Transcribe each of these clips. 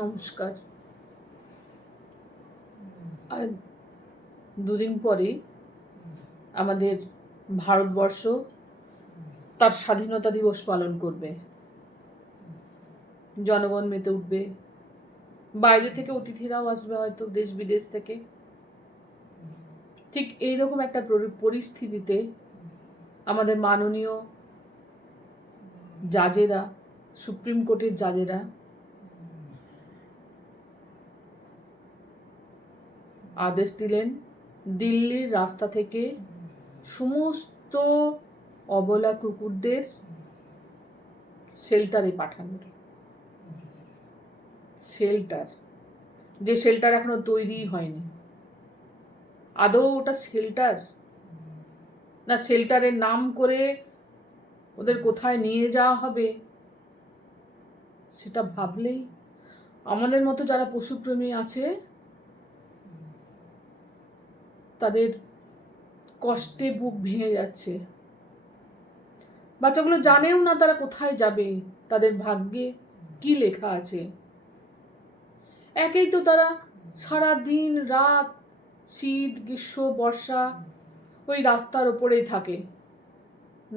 নমস্কার। আর দুদিন পরে আমাদের ভারতবর্ষ তার স্বাধীনতা দিবস পালন করবে। জনগণ মেতে উঠবে, বাইরে থেকে অতিথিরাও আসবে, হয়তো দেশ বিদেশ থেকে। ঠিক এইরকম একটা পরিস্থিতিতে আমাদের মাননীয় জাজেরা, সুপ্রিম কোর্টের জাজেরা আদেশ দিলেন দিল্লির রাস্তা থেকে সমস্ত অবলা কুকুরদের শেল্টারে পাঠানোর। শেল্টার, যে শেল্টার এখনো তৈরি হয়নি। আদৌ ওটা শেল্টার না শেল্টারের নাম করে ওদের কোথায় নিয়ে যাওয়া হবে সেটা ভাবলেই আমাদের মতো যারা পশুপ্রেমী আছে তাদের কষ্টে বুক ভেঙে যাচ্ছে। বাচ্চাগুলো জানেও না তারা কোথায় যাবে, তাদের ভাগ্যে কি লেখা আছে। একেই তো তারা সারা দিন রাত, শীত গ্রীষ্ম বর্ষা ওই রাস্তার ওপরেই থাকে,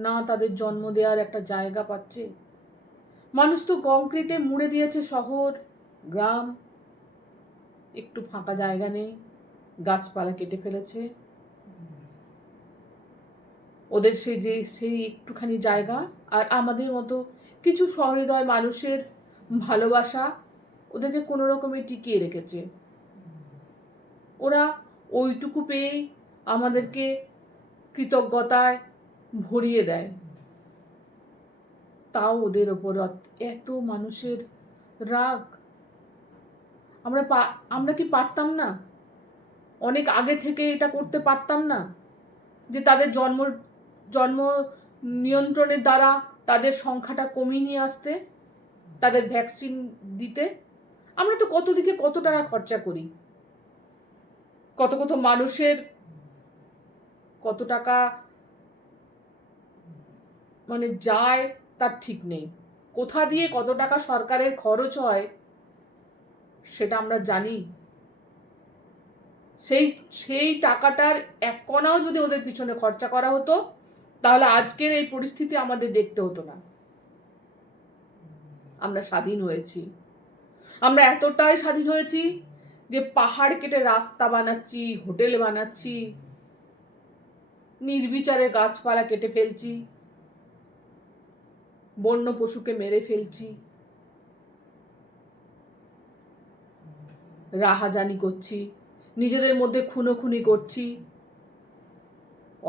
না তাদের জন্ম দেওয়ার একটা জায়গা পাচ্ছে। মানুষ তো কংক্রিটে মুড়ে দিয়েছে শহর গ্রাম, একটু ফাঁকা জায়গা নেই, গাছপালা কেটে ফেলেছে। ওদের সেই একটুখানি জায়গা আর আমাদের মতো কিছু সহৃদয় মানুষের ভালোবাসা ওদেরকে কোনো রকমে টিকিয়ে রেখেছে। ওরা ওইটুকু পেয়েই আমাদেরকে কৃতজ্ঞতায় ভরিয়ে দেয়। তাও ওদের ওপর এত মানুষের রাগ। আমরা কি পারতাম না? অনেক আগে থেকে এটা করতে পারতাম না যে তাদের জন্ম নিয়ন্ত্রণের দ্বারা তাদের সংখ্যাটা কমিয়ে নিয়ে আসতে, তাদের ভ্যাকসিন দিতে? আমরা তো কত দিকে কত টাকা খরচা করি, কত কত মানুষের কত টাকা মানে যায় তার ঠিক নেই। কোথা দিয়ে কত টাকা সরকারের খরচ হয় সেটা আমরা জানি। সেই টাকাটার এক কণাও যদি ওদের পিছনে খরচা করা হতো তাহলে আজকের এই পরিস্থিতি আমাদের দেখতে হতো না। আমরা স্বাধীন হয়েছি, আমরা এতটাই স্বাধীন হয়েছি যে পাহাড় কেটে রাস্তা বানাচ্ছি, হোটেল বানাচ্ছি, নির্বিচারে গাছপালা কেটে ফেলছি, বন্য পশুকে মেরে ফেলছি, রাহাজানি করছি, নিজেদের মধ্যে খুনোখুনি করছি,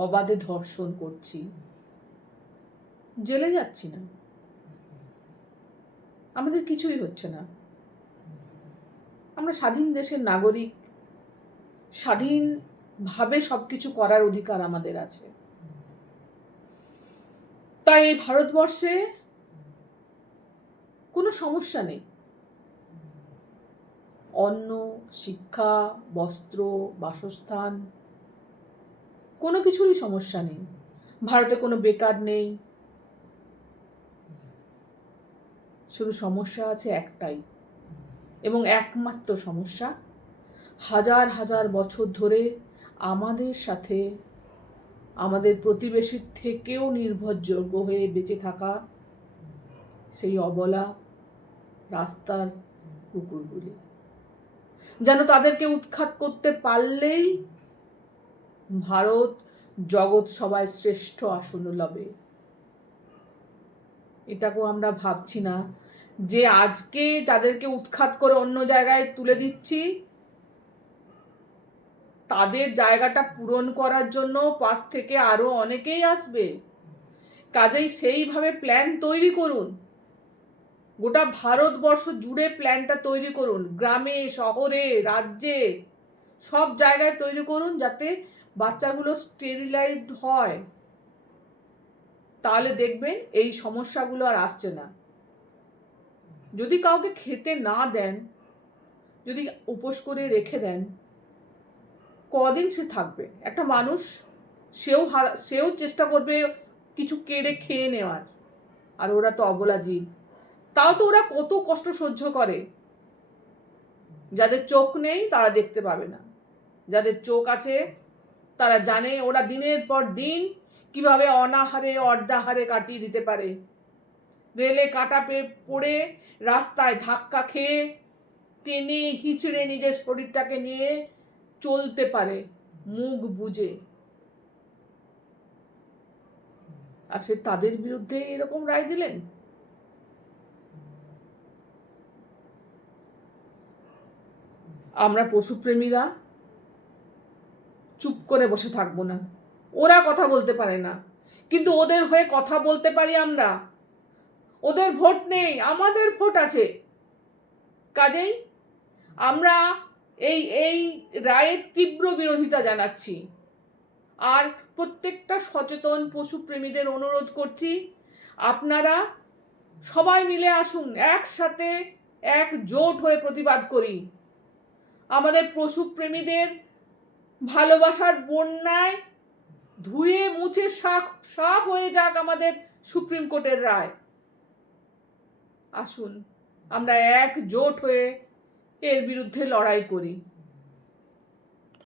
অবাধে ধর্ষণ করছি, জেলে যাচ্ছি না, আমাদের কিছুই হচ্ছে না। আমরা স্বাধীন দেশের নাগরিক, স্বাধীনভাবে সবকিছু করার অধিকার আমাদের আছে। তাই এই ভারতবর্ষে কোনো সমস্যা নেই। অন্ন, শিক্ষা, বস্ত্র, বাসস্থান, কোনো কিছুরই সমস্যা নেই। ভারতে কোনো বেকার নেই। শুধু সমস্যা আছে একটাই, এবং একমাত্র সমস্যা, হাজার হাজার বছর ধরে আমাদের সাথে আমাদের প্রতিবেশীর থেকেও নির্ভরযোগ্য হয়ে বেঁচে থাকা সেই অবলা রাস্তার কুকুরগুলি। যেন তাদেরকে উৎখাত করতে পারলেই ভারত জগৎ সবাই শ্রেষ্ঠ আসন লবে। এটাকেও আমরা ভাবছি না যে আজকে যাদেরকে উৎখাত করে অন্য জায়গায় তুলে দিচ্ছি তাদের জায়গাটা পূরণ করার জন্য পাশ থেকে আরো অনেকেই আসবে। কাজেই সেইভাবে প্ল্যান তৈরি করুন, গোটা ভারতবর্ষ জুড়ে প্ল্যানটা তৈরি করুন, গ্রামে শহরে রাজ্যে সব জায়গায় তৈরি করুন, যাতে বাচ্চাগুলো স্টেরিলাইজড হয়। তাহলে দেখবেন এই সমস্যাগুলো আর আসছে না। যদি কাউকে খেতে না দেন, যদি উপোস করে রেখে দেন, কদিন সে থাকবে? একটা মানুষ সেও চেষ্টা করবে কিছু কেড়ে খেয়ে নেওয়ার, আর ওরা তো অবলা জীব। তাও তো ওরা কত কষ্ট সহ্য করে। যাদের চোখ নেই তারা দেখতে পাবে না, যাদের চোখ আছে তারা জানে ওরা দিনের পর দিন কিভাবে অনাহারে অর্ধাহারে কাটিয়ে দিতে পারে। রেলে কাটা পড়ে, রাস্তায় ধাক্কা খেয়ে, টেনে হিচড়ে নিজের শরীরটাকে নিয়ে চলতে পারে মুখ বুজে। আর সে তাদের বিরুদ্ধে এরকম রায় দিলেন। আমরা পশুপ্রেমীরা চুপ করে বসে থাকবো না। ওরা কথা বলতে পারে না, কিন্তু ওদের হয়ে কথা বলতে পারি আমরা। ওদের ভোট নেই, আমাদের ভোট আছে। কাজেই আমরা এই এই রায়ের তীব্র বিরোধিতা জানাচ্ছি। আর প্রত্যেকটা সচেতন পশুপ্রেমীদের অনুরোধ করছি, আপনারা সবাই মিলে আসুন, একসাথে একজোট হয়ে প্রতিবাদ করি। আমাদের পশুপ্রেমীদের ভালোবাসার বন্যায় ধুয়ে মুছে সাফ হয়ে যাক আমাদের সুপ্রিম কোর্টের রায়। আসুন আমরা একজোট হয়ে এর বিরুদ্ধে লড়াই করি।